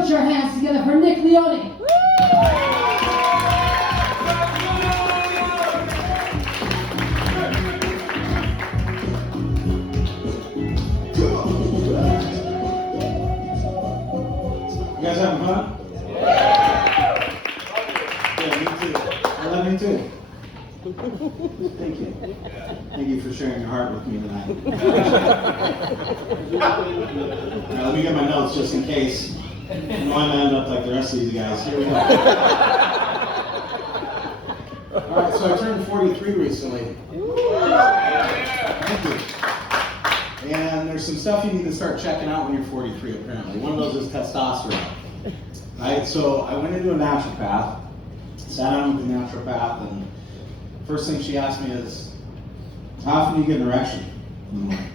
Put your hands together for Nick Leone. You guys having fun? Yeah, me too. I love you too. Thank you. Thank you for sharing your heart with me tonight. Now, let me get my notes just in case. I know I'm end up like the rest of these guys. Here we go. All right, so I turned 43 recently. Thank you. And there's some stuff you need to start checking out when you're 43, apparently. One of those is testosterone. Right? So I went into a naturopath, sat down with the naturopath, and first thing she asked me is, how often do you get an erection in the morning?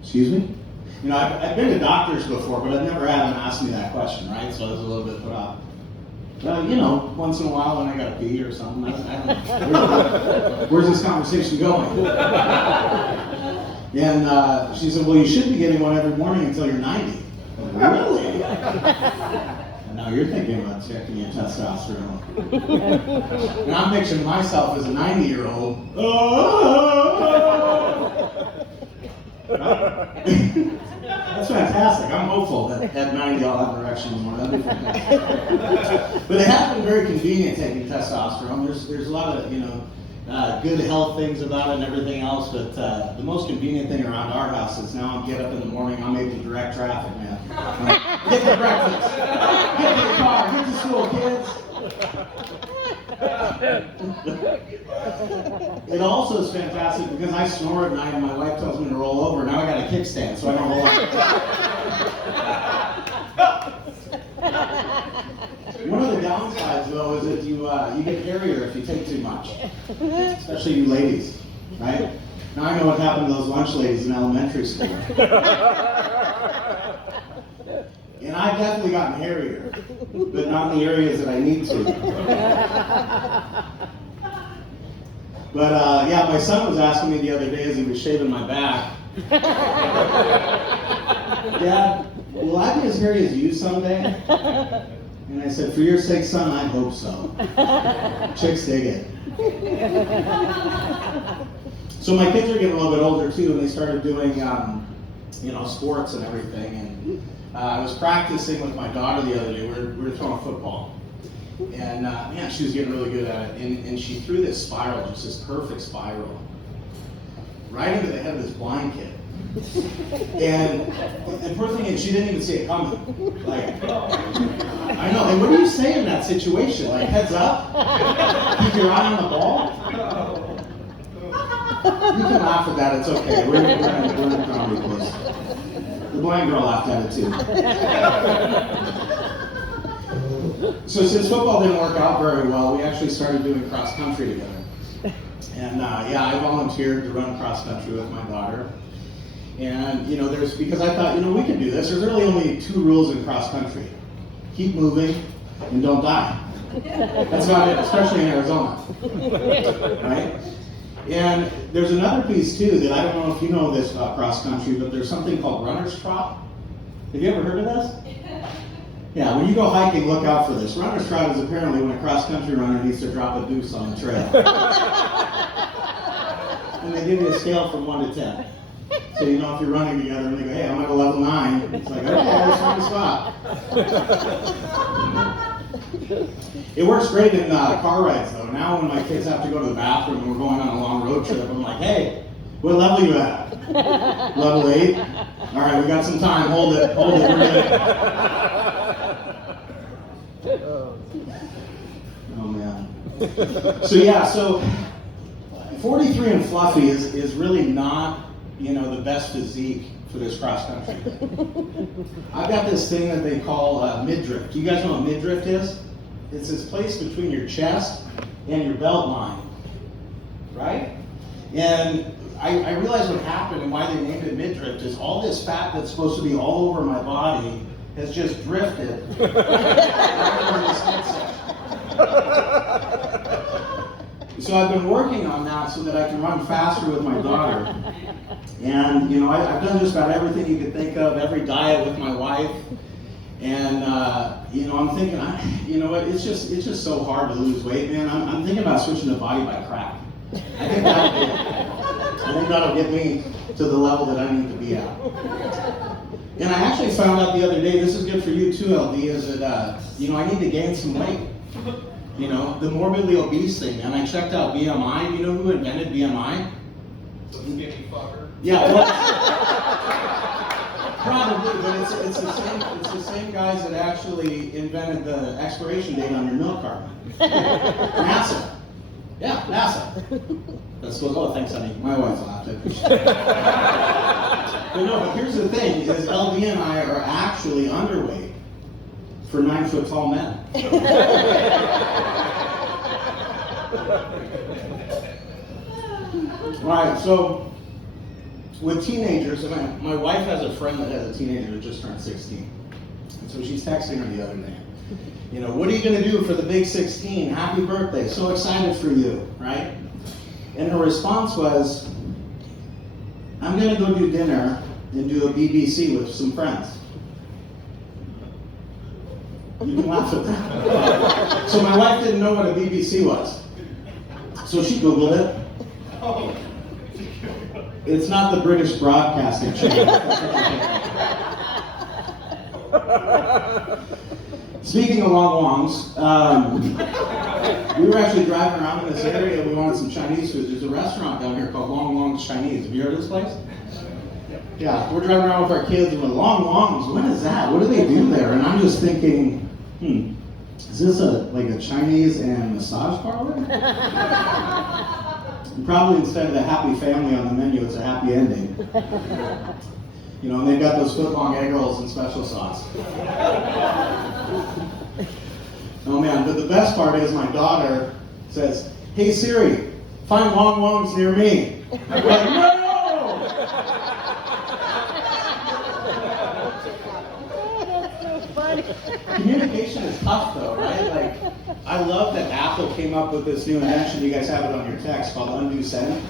Excuse me? You know, I've been to doctors before, but I've never had them ask me that question, right? So I was a little bit put off. You know, once in a while when I got to pee or something, I don't know. Where's this conversation going? And she said, well, you should be getting one every morning until you're 90. Really? And now you're thinking about checking your testosterone. And I'm picturing myself as a 90-year-old. That's fantastic. I'm hopeful that at 90 I'll have an erection in the morning. That'd be fantastic. But it has been very convenient taking testosterone. There's a lot of, good health things about it and everything else, but the most convenient thing around our house is now I get up in the morning, I'm able to direct traffic, man. Get to breakfast, get to the car, get to school, kids. It also is fantastic because I snore at night and my wife tells me to roll over. Now I got a kickstand, so I don't roll over. One of the downsides, though, is that you get hairier if you take too much, especially you ladies, right? Now I know what happened to those lunch ladies in elementary school. And I've definitely gotten hairier, but not in the areas that I need to. But yeah, my son was asking me the other day as he was shaving my back, Dad, will I be as hairy as you someday? And I said, for your sake, son, I hope so. Chicks dig it. So my kids are getting a little bit older too, and they started doing, sports and everything. And I was practicing with my daughter the other day. We were throwing football, and man, she was getting really good at it. And she threw this spiral, just this perfect spiral, right into the head of this blind kid. And the poor thing is, she didn't even see it coming. Like, I know. Hey, what do you say in that situation? Like, heads up? Keep your eye on the ball? You can laugh at that. It's okay. We're in a comedy place. The blind girl laughed at it too. So since football didn't work out very well, we actually started doing cross country together. And I volunteered to run cross country with my daughter. And, because I thought, we could do this. There's really only 2 rules in cross country. Keep moving and don't die. That's about it, especially in Arizona. Right? And there's another piece, too, that I don't know if you know this about cross country, but there's something called runner's trot. Have you ever heard of this? Yeah, when you go hiking, look out for this. Runner's trot is apparently when a cross country runner needs to drop a deuce on the trail. And they give you a scale from 1 to 10. So if you're running together and they go, hey, I'm at a level 9, it's like, okay, that's time to stop. It works great in car rides, though. Now when my kids have to go to the bathroom and we're going on a long road trip, I'm like, hey, what level you at? Level 8? All right, we got some time. Hold it, we're good. Oh, man. So 43 and fluffy is really not the best physique for this cross country. I've got this thing that they call midriff. Do you guys know what midriff is? It's this place between your chest and your belt line, right? And I realized what happened and why they named it midriff is all this fat that's supposed to be all over my body has just drifted over this headset. So I've been working on that so that I can run faster with my daughter. And, I've done just about everything you could think of, every diet with my wife. And I'm thinking, you know what? It's just so hard to lose weight, man. I'm thinking about switching to body by crack. I think that'll get me to the level that I need to be at. And I actually found out the other day, this is good for you too, LD, is that I need to gain some weight. The morbidly obese thing, man. I checked out BMI. You know who invented BMI? The skinny fucker. Yeah, well, probably, but it's the same guys that actually invented the expiration date on your milk carton. NASA. Yeah, NASA. That's what. Oh, thanks, honey. My wife laughed. I appreciate it. But here's the thing: is LD and I are actually underweight for 9-foot tall men. All right, so with teenagers, and my wife has a friend that has a teenager that just turned 16. And so she's texting her the other day. What are you going to do for the big 16? Happy birthday. So excited for you, right? And her response was, I'm going to go do dinner and do a BBC with some friends. You can laugh at that. So my wife didn't know what a BBC was. So she Googled it. It's not the British Broadcasting Channel. Speaking of long longs, we were actually driving around in this area. We wanted some Chinese food. There's a restaurant down here called Long Long's Chinese. Have you heard of this place? Yeah, we're driving around with our kids and we're Long Longs. What is that? What do they do there? And I'm just thinking, is this like a Chinese and massage parlor? Probably instead of a happy family on the menu, it's a happy ending. And they've got those foot-long egg rolls and special sauce. Oh man, but the best part is my daughter says, hey Siri, find Long Longs near me. I'm like, no! Communication is tough though, right? Like, I love that Apple came up with this new invention. You guys have it on your text called undo send.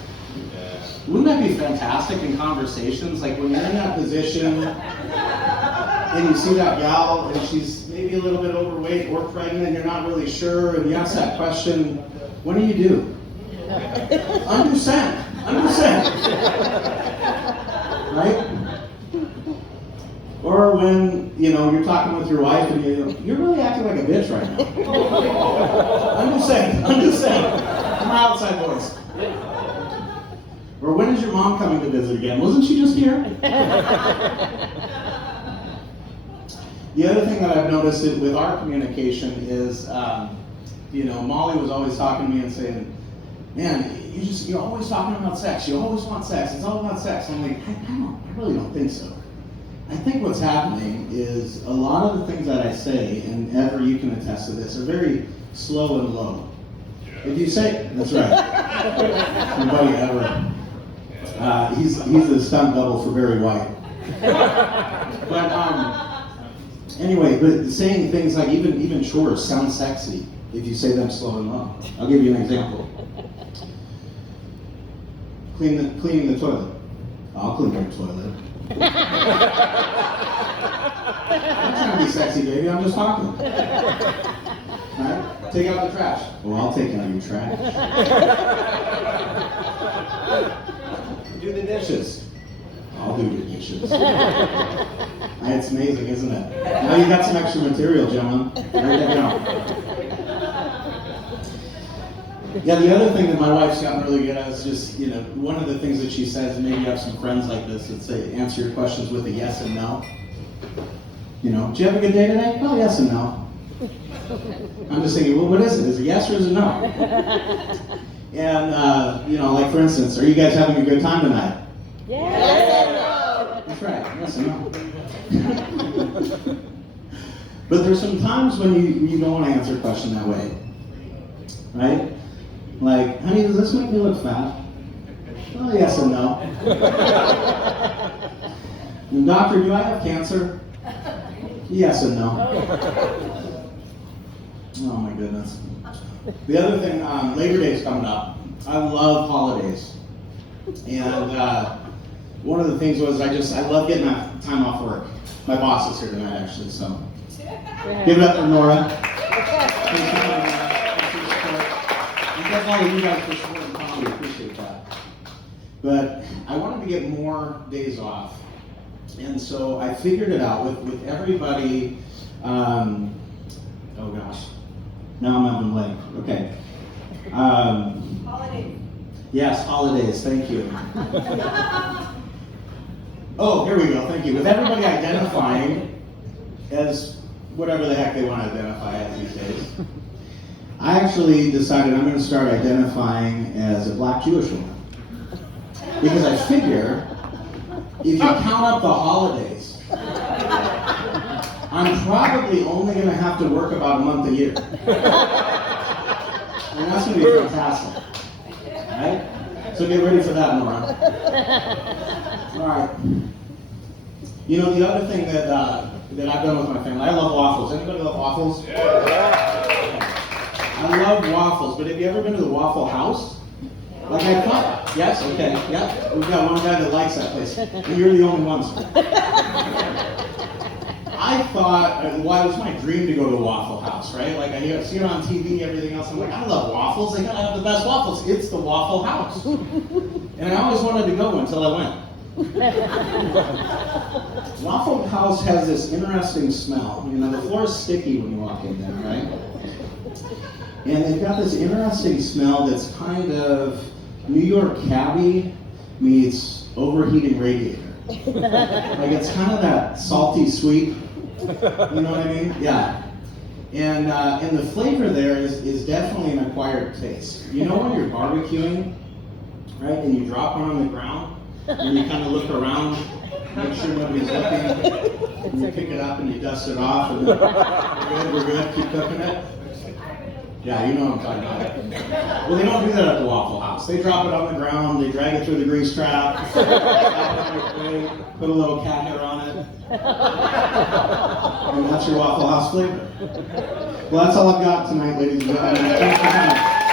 Wouldn't that be fantastic in conversations? Like when you're in that position and you see that gal and she's maybe a little bit overweight or pregnant and you're not really sure and you ask that question, what do? Undo send. Undo send. Right? Or when, you're talking with your wife and you're really acting like a bitch right now. Undo send. Come outside, boys. Or when is your mom coming to visit again? Wasn't she just here? The other thing that I've noticed with our communication is, Molly was always talking to me and saying, man, you're always talking about sex. You always want sex. It's all about sex. I'm like, I really don't think so. I think what's happening is a lot of the things that I say, and Ever, you can attest to this, are very slow and low. If you say, that's right. My buddy Ever. He's a stunt double for Barry White. But anyway, but saying things like even chores sound sexy if you say them slow and low. I'll give you an example. Cleaning the toilet. I'll clean your toilet. I'm trying to be sexy, baby. I'm just talking. Right? Take out the trash. Well, I'll take out your trash. Do the dishes. I'll do your dishes. It's amazing, isn't it? Now you got some extra material, gentlemen. Write that down. Yeah, the other thing that my wife's gotten really good at is just, one of the things that she says, and maybe you have some friends like this, that say, answer your questions with a yes and no. Did you have a good day today? Oh, yes and no. I'm just thinking, well, what is it? Is it yes or is it no? And, like for instance, are you guys having a good time tonight? Yes and no. That's right, yes and no. But there's some times when you don't want to answer a question that way, right? Like, honey, does this make me look fat? Oh, yes and no. And doctor, do I have cancer? Yes and no. Oh my goodness. The other thing, Labor Day is coming up. I love holidays. And one of the things was I love getting that time off work. My boss is here tonight actually, so Give it up for Nora. Thanks for coming out. Thanks for your support. And thank all of you guys for supporting comedy. Appreciate that. But I wanted to get more days off. And so I figured it out with everybody. Oh gosh. Now I'm having blank. Okay. Holidays. Yes, holidays. Thank you. Oh, here we go. Thank you. With everybody identifying as whatever the heck they want to identify as these days, I actually decided I'm going to start identifying as a Black Jewish woman. Because I figure, if you count up the holidays, I'm probably only going to have to work about a month a year. And that's going to be fantastic. Right? So get ready for that, Nora. All right. You know, the other thing that I've done with my family, I love waffles. Anybody love waffles? Yeah. I love waffles, but have you ever been to the Waffle House? Like I thought. Yes? Okay. Yeah. We've got one guy that likes that place. And you're the only ones. I thought, well, it was my dream to go to a Waffle House, right? Like I see it on TV, everything else. I'm like, I love waffles. They gotta have the best waffles. It's the Waffle House. And I always wanted to go until I went. Waffle House has this interesting smell. You know, the floor is sticky when you walk in there, right? And they've got this interesting smell that's kind of New York cabbie meets overheating radiator. Like it's kind of that salty sweet. You know what I mean? Yeah. And the flavor there is definitely an acquired taste. You know when you're barbecuing, right, and you drop one on the ground, and you kind of look around, make sure nobody's looking, and you pick it up and you dust it off, and then we're good, keep cooking it. Yeah, you know what I'm talking about. Well, they don't do that at the Waffle House. They drop it on the ground, they drag it through the grease trap, put a little cat hair on it, and that's your Waffle House flavor. Well, that's all I've got tonight, ladies and gentlemen. Thanks for coming.